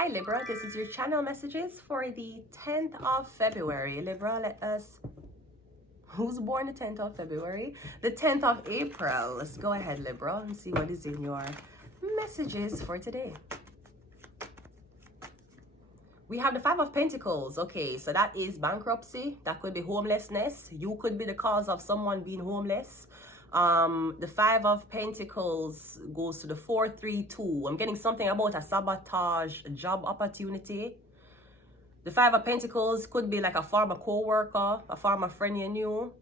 Hi Libra, this is your channel messages for the 10th of February. Libra, let us... Who's born the 10th of February? The 10th of April. Let's go ahead, Libra, and see what is in your messages for today. We have the 5 of Pentacles. Okay, so that is bankruptcy. That could be homelessness. You could be the cause of someone being homeless. The 5 of Pentacles goes to the 4-3-2. I'm getting something about a sabotage, a job opportunity. The 5 of Pentacles could be like a former co-worker, a former friend you knew,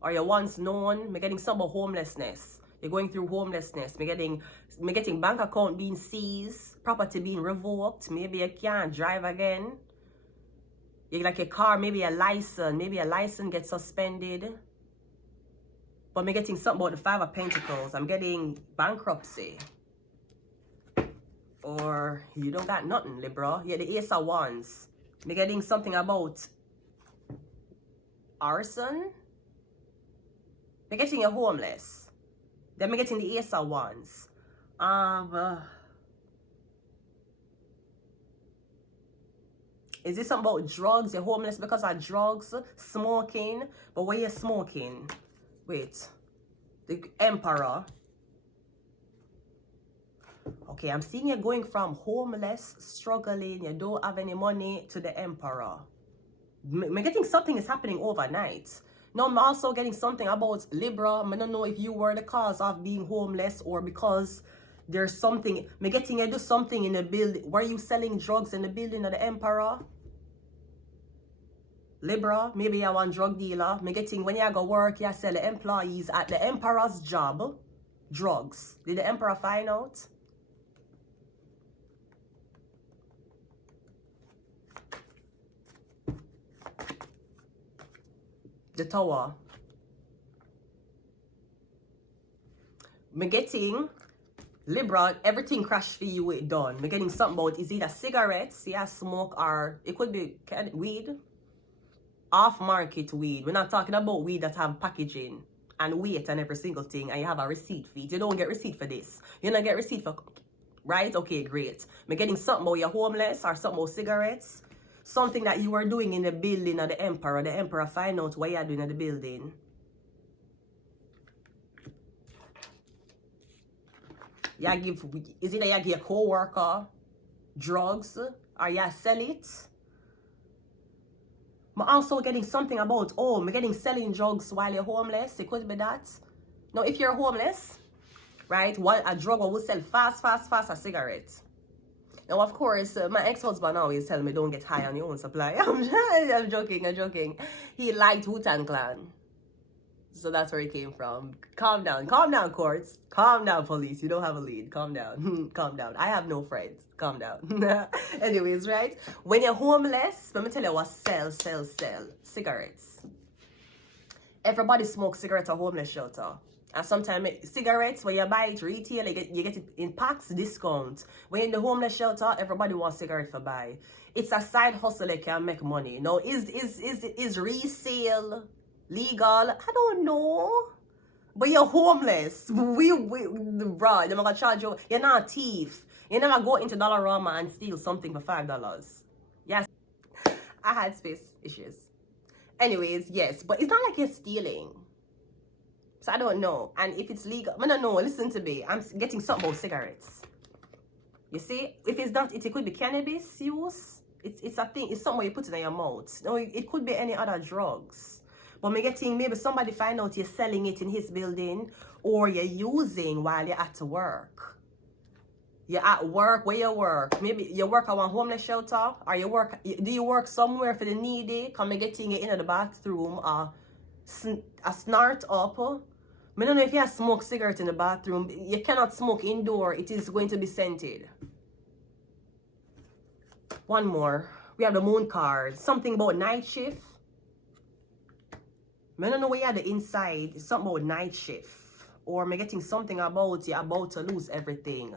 or you once known. I'm getting some about homelessness. You're going through homelessness. I'm getting bank account being seized, property being revoked. Maybe you can't drive again. You like your car, maybe a license gets suspended. But I'm getting something about the 5 of Pentacles. I'm getting bankruptcy. Or you don't got nothing, Libra. You're the Ace of Wands. I'm getting something about arson. I'm getting you homeless. Then I'm getting the Ace of Wands. Is this something about drugs? You're homeless because of drugs, smoking. But where you're smoking? Wait, the Emperor. Okay, I'm seeing you going from homeless, struggling, you don't have any money, to the Emperor. I'm getting something is happening overnight. Now, I'm also getting something about Libra. I don't know if you were the cause of being homeless or because there's something. I'm getting you do something in the building. Were you selling drugs in the building of the Emperor? Libra, maybe you're one drug dealer. I'm getting when you go work, you sell the employees at the Emperor's job drugs. Did the Emperor find out? The Tower. I'm getting Libra, everything crashed for you, it done. I'm getting something about is either cigarettes, yeah, smoke, or it could be weed. Off-market weed. We're not talking about weed that have packaging and weight and every single thing, and you have a receipt for it. You don't get receipt for this. You don't get receipt for... Right? Okay, great. I'm getting something about you're homeless or something about cigarettes. Something that you were doing in the building of the Emperor. The Emperor find out what you're doing in the building. You give... Is it that you give a co-worker drugs or you sell it? I'm also getting something about, I'm getting selling drugs while you're homeless. It could be that. Now, if you're homeless, right, a drug will sell fast, a cigarette. Now, of course, my ex-husband always tell me don't get high on your own supply. I'm joking. He liked Wu-Tang Clan. So that's where he came from. Calm down, courts. Calm down, police. You don't have a lead. Calm down. Calm down. I have no friends. Calm down. Anyways, right? When you're homeless, let me tell you what sell. Cigarettes. Everybody smokes cigarettes at homeless shelter. And sometimes cigarettes, when you buy it retail, you get it in packs, discount. When you're in the homeless shelter, everybody wants cigarette for buy. It's a side hustle that can make money. Now, is resale legal? I don't know. But you're homeless. Bro, they're gonna charge you. You're not a thief. You never go into Dollarama and steal something for $5. Yes. I had space issues. Anyways, yes. But it's not like you're stealing. So I don't know. And if it's legal, I don't know. Listen to me. I'm getting something about cigarettes. You see? If it's not, it could be cannabis use. It's a thing. It's something you put it in your mouth. No, it could be any other drugs. But I'm getting maybe somebody find out you're selling it in his building or you're using while you're at work. You're at work, where you work. Maybe you work at one homeless shelter or do you work somewhere for the needy? Come and getting it in the bathroom a snort up. I don't know if you have smoke cigarette in the bathroom. You cannot smoke indoor. It is going to be scented. One more. We have the moon card. Something about night shift. I don't know where you have the inside. It's something about night shift. Or I'm getting something about you're about to lose everything.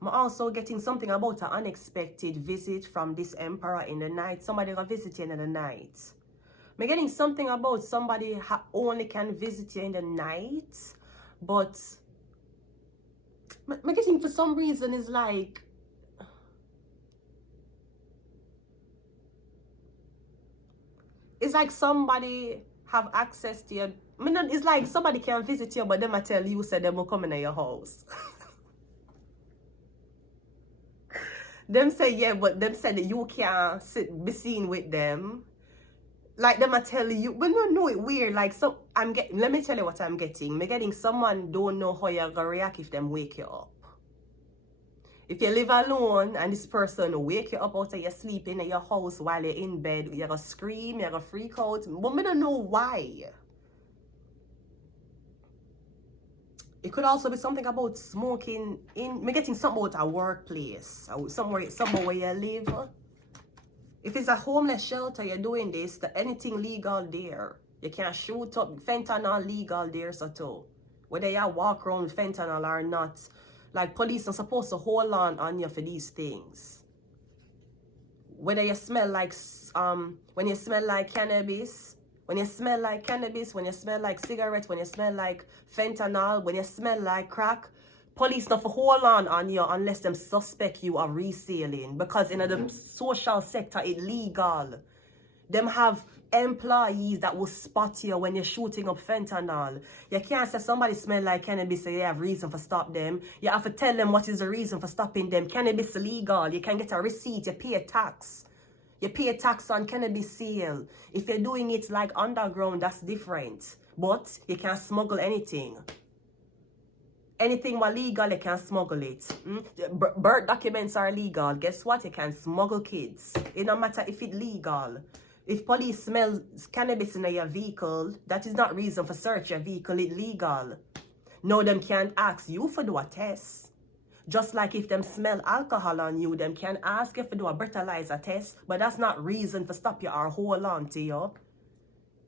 I'm also getting something about an unexpected visit from this Emperor in the night. Somebody gonna visit you in the night. I'm getting something about somebody only can visit you in the night. But I'm getting for some reason is like it's like somebody have access to your, I mean, it's like somebody can visit you, but them I tell you, say them will come in your house. Them say, yeah, but them say that you can't be seen with them. Like them I tell you, but no, no, it weird. Like, so I'm getting, let me tell you what I'm getting. I'm getting someone don't know how you're gonna react if them wake you up. If you live alone and this person will wake you up out of your sleeping in your house while you're in bed, you're gonna scream, you're gonna freak out. But I don't know why. It could also be something about smoking in, me getting something about a workplace, somewhere where you live. If it's a homeless shelter, you're doing this, anything legal there. You can't shoot up, fentanyl legal there, so too. Whether you walk around with fentanyl or not, like police are supposed to hold on you for these things. Whether you smell like, when you smell like cannabis, when you smell like cannabis, when you smell like cigarettes, when you smell like fentanyl, when you smell like crack, police not for hold on you unless them suspect you are reselling. Because in the social sector, it's legal. Them have employees that will spot you when you're shooting up fentanyl. You can't say somebody smell like cannabis so you have reason for stop them. You have to tell them what is the reason for stopping them. Cannabis is legal. You can get a receipt. You pay a tax. You pay a tax on cannabis sale. If you're doing it like underground, that's different. But you can't smuggle anything. Anything was legal, you can smuggle it. Birth documents are legal. Guess what? You can smuggle kids. It no matter if it's legal. If police smell cannabis in your vehicle, that is not reason for search your vehicle. It's legal. No, them can't ask you for do a test. Just like if them smell alcohol on you, them can ask you for do a breathalyzer test. But that's not reason for stop you or hold on to you.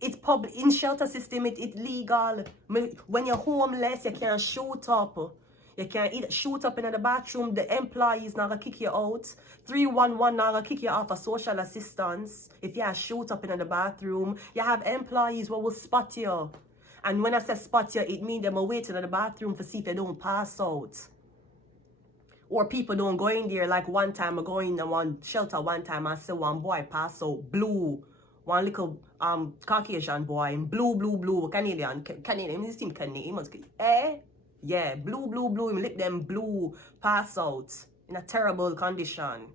It's public in shelter system. It's legal. When you're homeless, you can shoot up. You can shoot up in the bathroom. The employees not gonna kick you out. 311 not gonna kick you off of social assistance. If you shoot up in the bathroom, you have employees who will spot you. And when I say spot you, it means them are waiting in the bathroom to see if you don't pass out. Or people don't go in there. Like one time I go in one shelter one time, I see one boy pass out blue. One little Caucasian boy in blue, Canadian, his team Canadian, yeah, blue, him lip them blue, pass out in a terrible condition.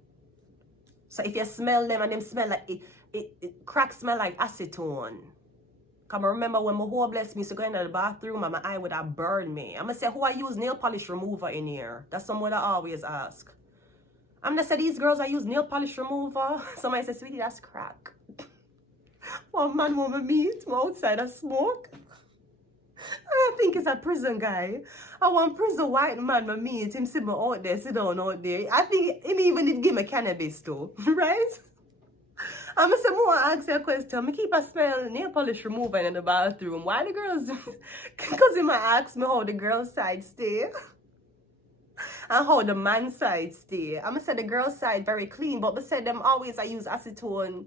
So if you smell them and them smell like it crack smell like acetone. Come remember when my whole blessed me to go into the bathroom and my eye would have burned me. I'm gonna say who I use nail polish remover in here. That's someone I always ask. I'm gonna say these girls I use nail polish remover. Somebody says, sweetie, that's crack. One man want me meet me outside of smoke. I think it's a prison guy. I want prison white man me meet him sit me out there, sit down out there. I think him even did give me cannabis too, right? I'm gonna say more ask you a question. I keep a smell nail polish remover in the bathroom. Why the girls? Because he might ask me how the girls' side stay. And how the man's side stay. I'm gonna say the girls' side very clean, but I said them always I use acetone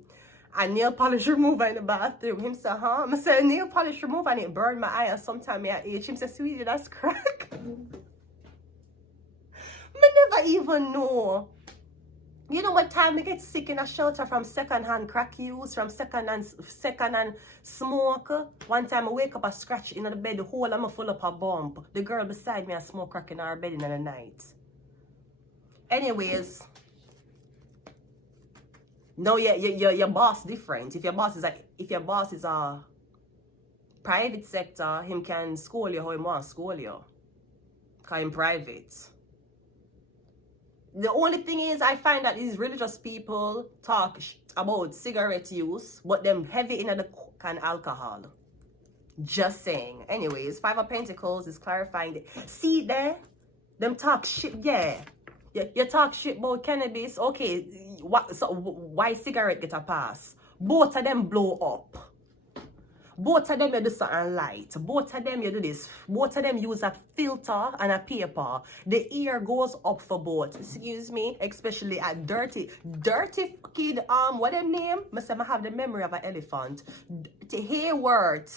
and nail polish remover in the bathroom. Him say, huh? I say nail polish remover and it burned my eye and sometime I age. Him say, sweetie, that's crack. I never even know. You know what time I get sick in a shelter from second-hand crack use, from second-hand smoke. One time I wake up, I scratch in the bed, the whole I'm full up a bump. The girl beside me I smoke crack in her bed in the night. Anyways, no, your boss different. If your boss is a private sector, him can scold you how he want to scold you. Because him private. The only thing is, I find that these religious people talk about cigarette use, but them heavy in the coke and alcohol. Just saying. Anyways, Five of Pentacles is clarifying. See there? Them talk shit, yeah. You talk shit about cannabis. Okay, why cigarette get a pass? Both of them blow up. Both of them you do something light. Both of them you do this. Both of them use a filter and a paper. The ear goes up for both. Excuse me. Especially a dirty kid, what their name? I have the memory of an elephant. Hayward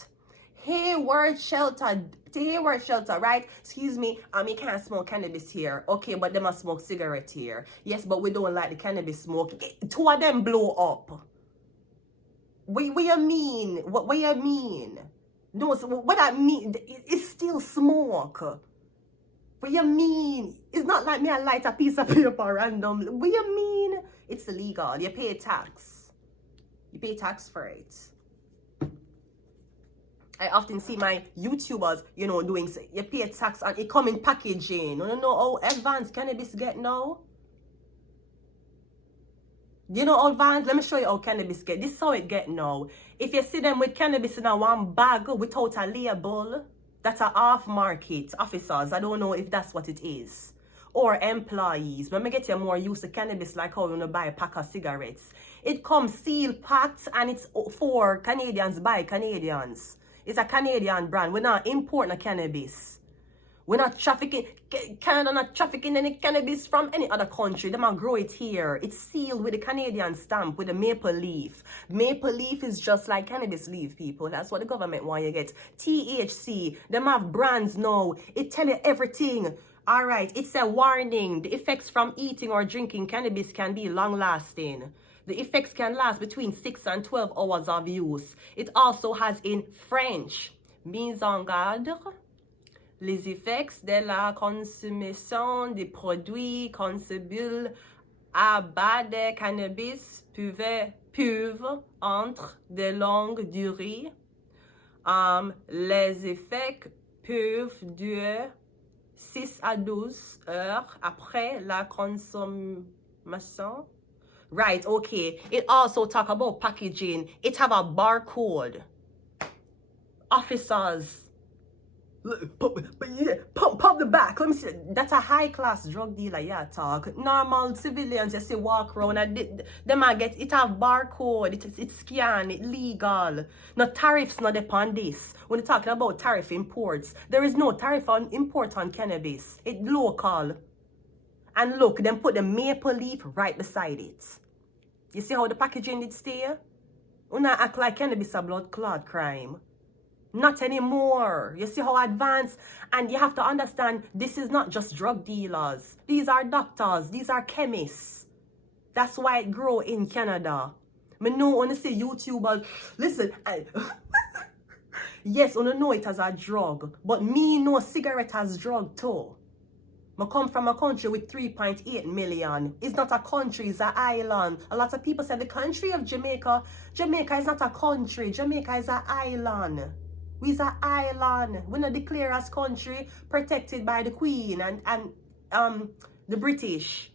shelter, right? Excuse me, you can't smoke cannabis here. Okay, but they must smoke cigarette here. Yes, but we don't like the cannabis smoke. Two of them blow up. What you mean? What you mean? No, so what I mean, it's still smoke. What you mean? It's not like me I light a piece of paper randomly. What you mean? It's illegal. You pay tax. You pay tax for it. I often see my YouTubers, you know, doing, you pay tax and it come in packaging. You don't know how advanced cannabis get now? You know how advanced? Let me show you how cannabis get. This is how it get now. If you see them with cannabis in a one bag without a label, that's a off-market officers. I don't know if that's what it is. Or employees. When I get you more used to cannabis, like how you want to buy a pack of cigarettes. It comes sealed packed and it's for Canadians by Canadians. It's a Canadian brand. We're not importing cannabis. We're not trafficking. Canada not trafficking any cannabis from any other country. They might grow it here. It's sealed with a Canadian stamp with a maple leaf. Maple leaf is just like cannabis leaf, people. That's what the government want you get. THC. Them have brands now. It tell you everything. All right. It's a warning. The effects from eating or drinking cannabis can be long-lasting. The effects can last between 6 and 12 hours of use. It also has in French. Mise en garde. Les effets de la consommation des produits consumables à base de cannabis peuvent entre de longues durées. Les effets peuvent durer 6 à 12 heures après la consommation. Right, okay. It also talk about packaging. It have a barcode. Officers. Pump the back. Let me see. That's a high class drug dealer, yeah, talk. Normal civilians just say walk around and they might get it have barcode, it's scan, it legal. No tariffs not upon this. When you're talking about tariff imports, there is no tariff on import on cannabis. It's local. And look, them put the maple leaf right beside it. You see how the packaging did stay? You not act like cannabis a blood clot crime. Not anymore. You see how advanced? And you have to understand, this is not just drug dealers. These are doctors. These are chemists. That's why it grow in Canada. I know when you see YouTubers, listen, yes, I know it as a drug, but me know cigarette as drug too. I come from a country with 3.8 million. It's not a country, it's an island. A lot of people say the country of Jamaica. Jamaica is not a country. Jamaica is an island. We're an island. We're not declared as country, protected by the Queen and the British.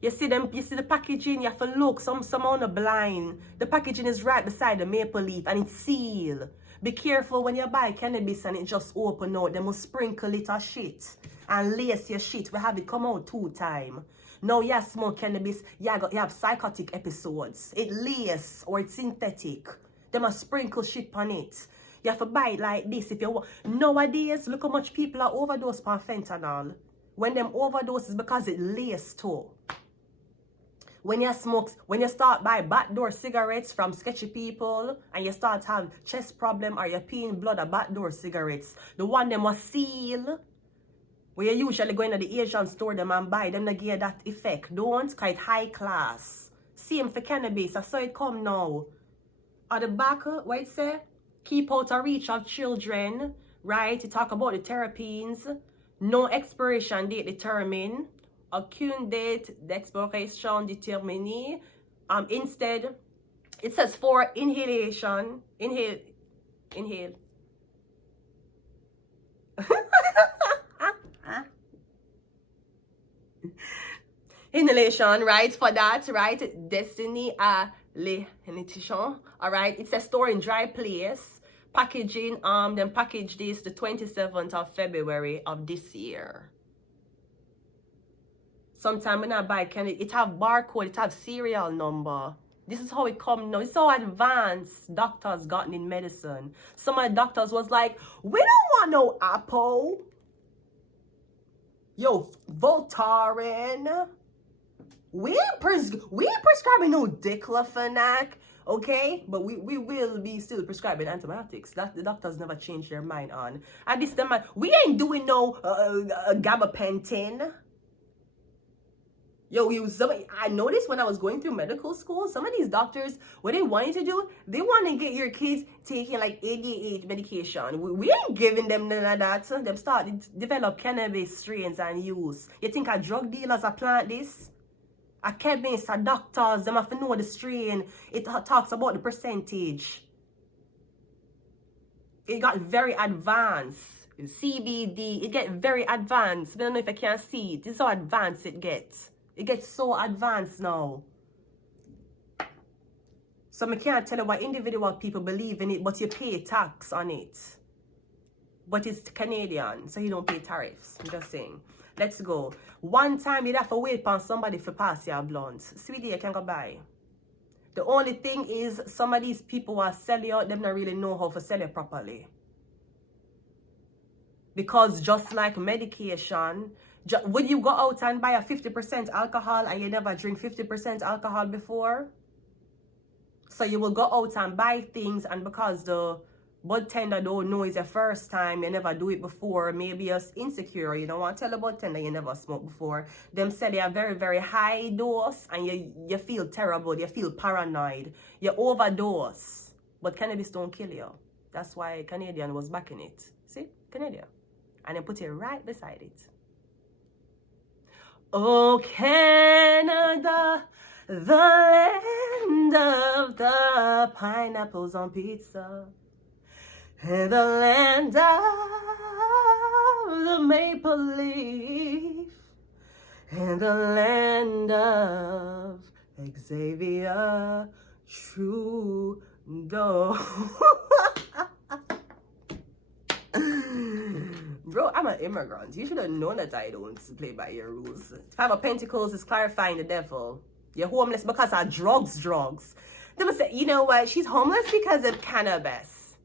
You see them, you see the packaging, you have to look, some on the blind. The packaging is right beside the maple leaf and it's sealed. Be careful when you buy cannabis and it just open out. They must sprinkle it or shit and lace your shit. We have it come out 2 times. Now you smoke cannabis, you have psychotic episodes. It lace or it's synthetic. They must sprinkle shit on it. You have to buy it like this if you want. Nowadays, look how much people are overdosed on fentanyl. When them overdose is because it laced too. When you smoke, when you start buy backdoor cigarettes from sketchy people and you start to have chest problem or you're peeing blood of backdoor cigarettes, the one them was seal, where you usually go into the Asian store them and buy them to give that effect. Don't, cause it high class. Same for cannabis, I saw it come now. At the back, what it say? Keep out of reach of children, right? You talk about the terpenes. No expiration date determined. Aucune date d'expiration déterminée. Instead, it says for inhalation. Inhale. Inhalation, right? For that, right? Destiny à l'inhalation. All right. It says store in dry place. Packaging, then package this the 27th of February of this year. Sometime when I buy cannabis, it have barcode, it have serial number. This is how it come now. It's so advanced doctors gotten in medicine. Some of the doctors was like, we don't want no apple. Yo, Voltaren. We ain't prescribing no diclofenac, okay? But we will be still prescribing antibiotics. That the doctors never change their mind on. At this time, we ain't doing no gabapentin. Yo, I noticed when I was going through medical school, some of these doctors, what they want you to do, they want to get your kids taking like ADHD medication. We ain't giving them none of that. Them start to develop cannabis strains and use. You think a drug dealers are plant this? A chemists, a doctors, them have to know the strain. It talks about the percentage. It got very advanced. CBD, it get very advanced. I don't know if I can see it. This is how advanced it gets. It gets so advanced now. So I can't tell you what individual people believe in it, but you pay tax on it. But it's Canadian, so you don't pay tariffs. I'm just saying. Let's go. One time you'd have to wait on somebody for pass your blunt. Sweetie, you can go buy. The only thing is, some of these people who are selling out, them not really know how to sell it properly. Because just like medication, when you go out and buy a 50% alcohol and you never drink 50% alcohol before, so you will go out and buy things, and because the bartender don't know it's your first time, you never do it before, maybe you're insecure, you don't want to tell the bartender you never smoked before, them say they are very, very high dose and you feel terrible, you feel paranoid, you overdose. But cannabis don't kill you. That's why Canadian was backing it. See? Canadian. And they put it right beside it. Oh, Canada, the land of the pineapples on pizza, and the land of the maple leaf, and the land of Xavier Trudeau. Bro, I'm an immigrant. You should have known that I don't play by your rules. Five of Pentacles is clarifying the devil. You're homeless because of drugs. They must say, you know what? She's homeless because of cannabis.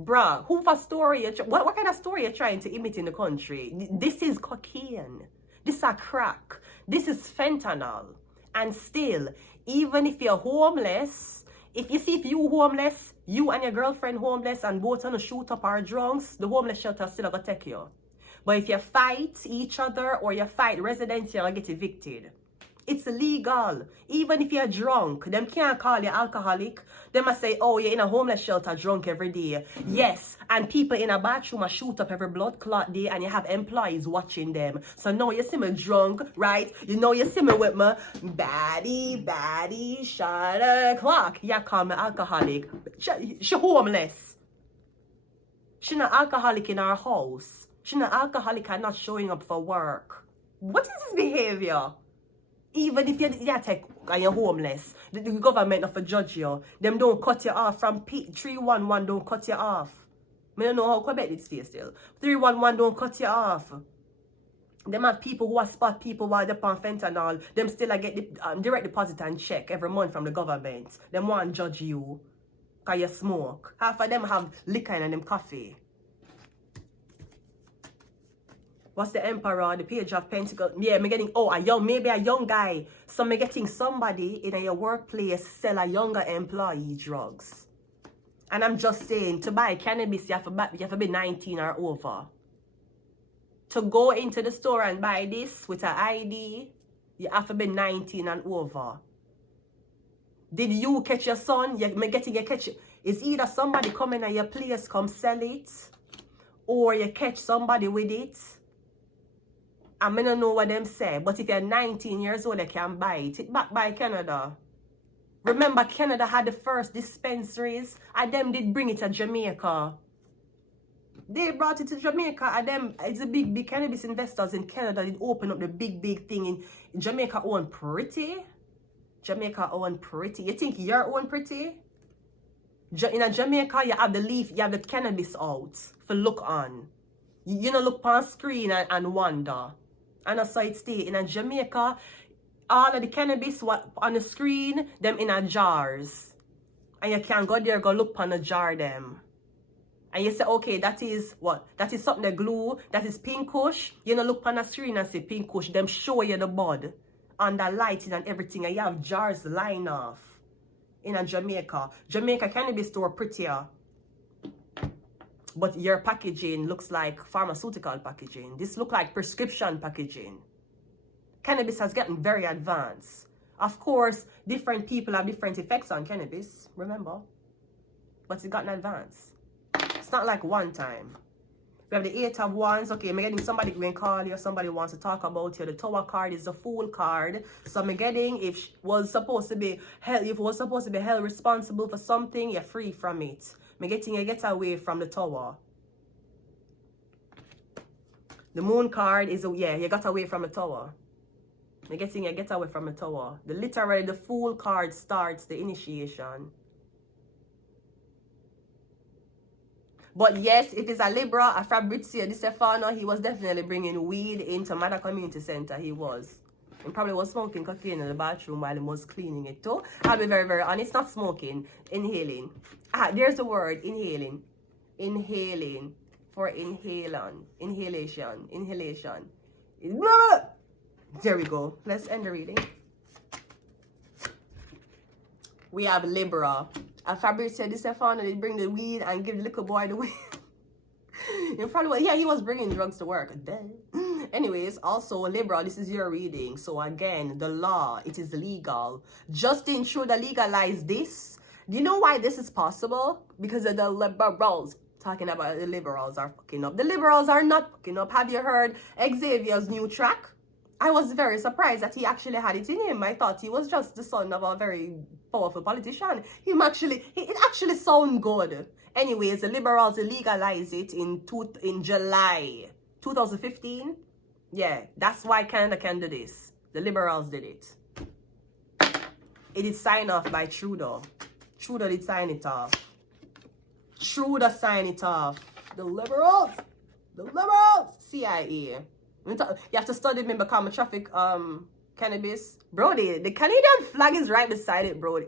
Bruh, who for story? What kind of story you're trying to imitate in the country? This is cocaine. This is crack. This is fentanyl. And still, even if you're homeless, if you homeless, you and your girlfriend homeless, and both on a shoot up or drunks, the homeless shelter still gonna take you. But if you fight each other or you fight residents, you'll get evicted. It's illegal. Even if you're drunk, them can't call you alcoholic. They must say, oh, you're in a homeless shelter drunk every day. Yes, and people in a bathroom shoot up every blood clot day, and you have employees watching them. So now you see me drunk, right? You know you see me with my baddie, shot o'clock. You call me alcoholic. She homeless. She not alcoholic in our house. She not alcoholic and not showing up for work. What is this behavior? Even if you're homeless, the government not for judge you. Them don't cut you off from 311 don't cut you off. I don't know how Quebec did stay still. 311 don't cut you off. Them have people who are spot people while they're on fentanyl. Them still get the direct deposit and check every month from the government. Them want to judge you because you smoke. Half of them have liquor in them coffee. What's the Emperor, the Page of Pentacles? Yeah, me getting, maybe a young guy. So me getting somebody in your workplace sell a younger employee drugs. And I'm just saying, to buy cannabis, you have to be 19 or over. To go into the store and buy this with an ID, you have to be 19 and over. Did you catch your son? It's either somebody coming at your place, come sell it, or you catch somebody with it. I don't know what them say, but if you're 19 years old, you can buy it. It's backed by Canada. Remember, Canada had the first dispensaries, and them did bring it to Jamaica. They brought it to Jamaica, and them, it's a big cannabis investors in Canada did open up the big thing in Jamaica. Own pretty. Jamaica own pretty. You think your own pretty? In Jamaica, you have the leaf, you have the cannabis out for look on. You know, look on screen and wonder. And also it stay in Jamaica, all of the cannabis on the screen, them in a jars. And you can go there, go look on the jar them. And you say, okay, that is what? That is something they glue, that is pink kush. You know, look on the screen and say pink kush. Them show you the bud and the lighting and everything. And you have jars line off in a Jamaica. Jamaica cannabis store prettier. but your packaging looks like pharmaceutical packaging. This look like prescription packaging. Cannabis has gotten very advanced. Of course, different people have different effects on cannabis, remember? But it's gotten advanced. It's not like one time. We have the 8 of Wands. Okay, I'm getting somebody going to call you. Somebody wants to talk about you. The Tower card is the Fool card. So I'm getting if was supposed to be held responsible for something, you're free from it. I'm getting you get away from the Tower. The Moon card is you got away from the Tower. I'm getting you get away from the Tower. Literally the Fool card starts the initiation. But yes, if it's a Libra, a Fabrizio Di Stefano, he was definitely bringing weed into Mada Community Center. He was. He probably was smoking cocaine in the bathroom while he was cleaning it too. I'll be very, very honest. Not smoking. Inhaling. There's the word. Inhaling. Inhaling. For inhalant. Inhalation. Inhalation. There we go. Let's end the reading. We have Libra. Fabrizio Di Stefano did bring the weed and give the little boy the weed. He was bringing drugs to work. Anyways, also Libra, this is your reading. So again, the law, it is legal. Justin Trudeau legalized this. Do you know why this is possible? Because of the liberals. Talking about the liberals are fucking up. The liberals are not fucking up. Have you heard Xavier's new track? I was very surprised that he actually had it in him. I thought he was just the son of a very powerful politician. It actually sounds good. Anyways, the liberals legalized it in July 2015. Yeah, that's why Canada can do this. The liberals did it. It is signed off by Trudeau. Trudeau did sign it off. Trudeau signed it off. The liberals. The liberals. CIA. You have to study me become a traffic cannabis. Brody, the Canadian flag is right beside it, Brody.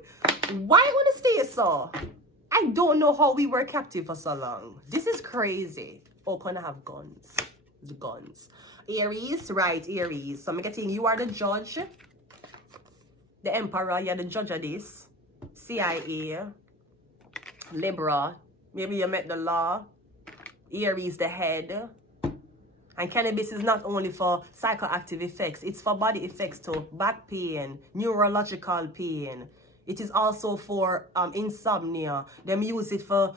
Why would it stay so? I don't know how we were captive for so long. This is crazy. Oh, can I have guns? The guns. Aries, right, Aries. So I'm getting you are the judge. The Emperor, you're the judge of this. CIA. Libra. Maybe you met the law. Aries, the head. And cannabis is not only for psychoactive effects, it's for body effects too. Back pain, neurological pain. It is also for insomnia. Them use it for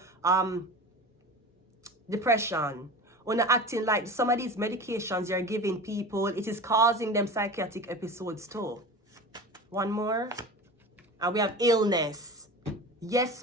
depression. When you're acting like some of these medications you're giving people, it is causing them psychiatric episodes too. One more. And we have illness. Yes.